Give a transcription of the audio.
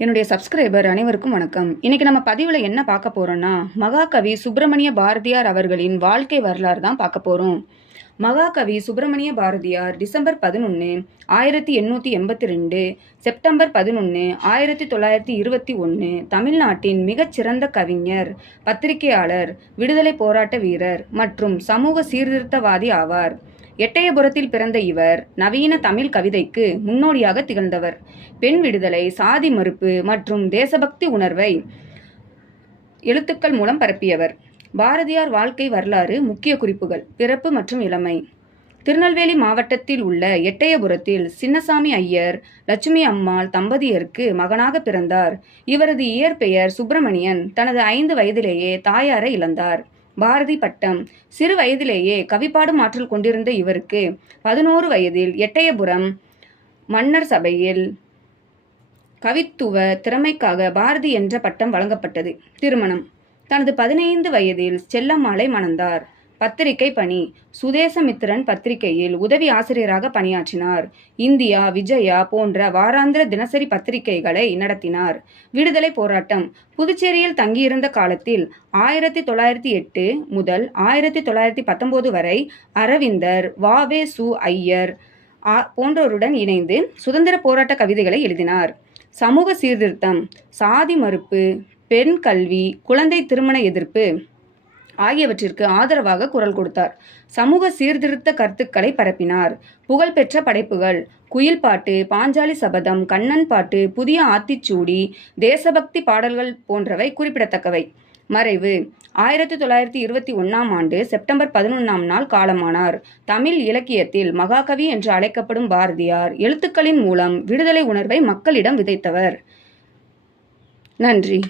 என்னுடைய சப்ஸ்கிரைபர் அனைவருக்கும் வணக்கம். இன்னைக்கு நம்ம பதிவில் என்ன பார்க்க போறோம்னா, மகாகவி சுப்பிரமணிய பாரதியார் அவர்களின் வாழ்க்கை வரலாறு தான் பார்க்க போறோம். மகாகவி சுப்பிரமணிய பாரதியார் டிசம்பர் 11, 1882, செப்டம்பர் 11, 1921 தமிழ்நாட்டின் மிகச்சிறந்த கவிஞர், பத்திரிகையாளர், விடுதலை போராட்ட வீரர் மற்றும் சமூக சீர்திருத்தவாதி ஆவார். எட்டயபுரத்தில் பிறந்த இவர் நவீன தமிழ் கவிதைக்கு முன்னோடியாக திகழ்ந்தவர். பெண் விடுதலை, சாதி மறுப்பு மற்றும் தேசபக்தி உணர்வை எழுத்துக்கள் மூலம் பரப்பியவர். பாரதியார் வாழ்க்கை வரலாறு. முக்கிய குறிப்புகள்: பிறப்பு மற்றும் இளமை. திருநெல்வேலி மாவட்டத்தில் உள்ள எட்டயபுரத்தில் சின்னசாமி ஐயர், லட்சுமி அம்மாள் தம்பதியருக்கு மகனாக பிறந்தார். இவரது இயற்பெயர் சுப்பிரமணியன். தனது 5 வயதிலேயே தாயாரை இழந்தார். பாரதி பட்டம். சிறு வயதிலேயே கவிப்பாடும் ஆற்றல் கொண்டிருந்த இவருக்கு 11 வயதில் எட்டயபுரம் மன்னர் சபையில் கவித்துவ திறமைக்காக பாரதி என்ற பட்டம் வழங்கப்பட்டது. திருமணம். தனது 15 வயதில் செல்லம்மாளை மணந்தார். பத்திரிகை பணி. சுதேசமித்திரன் பத்திரிகையில் உதவி ஆசிரியராக பணியாற்றினார். இந்தியா, விஜயா போன்ற வாராந்திர தினசரி பத்திரிகைகளை நடத்தினார். விடுதலை போராட்டம். புதுச்சேரியில் தங்கியிருந்த காலத்தில் 1908 முதல் 1919 வரை அரவிந்தர், வ.வே.சு. ஐயர் போன்றோருடன் இணைந்து சுதந்திர போராட்ட கவிதைகளை எழுதினார். சமூக சீர்திருத்தம், சாதி மறுப்பு, பெண் கல்வி, குழந்தை திருமண எதிர்ப்பு ஆகியவற்றிற்கு ஆதரவாக குரல் கொடுத்தார். சமூக சீர்திருத்த கருத்துக்களை பரப்பினார். புகழ்பெற்ற படைப்புகள்: குயில் பாட்டு, பாஞ்சாலி சபதம், கண்ணன் பாட்டு, புதிய ஆத்திச்சூடி, தேசபக்தி பாடல்கள் போன்றவை குறிப்பிடத்தக்கவை. மறைவு. 1921 செப்டம்பர் 11 காலமானார். தமிழ் இலக்கியத்தில் மகாகவி என்று அழைக்கப்படும் பாரதியார் எழுத்துக்களின் மூலம் விடுதலை உணர்வை மக்களிடம் விதைத்தவர். நன்றி.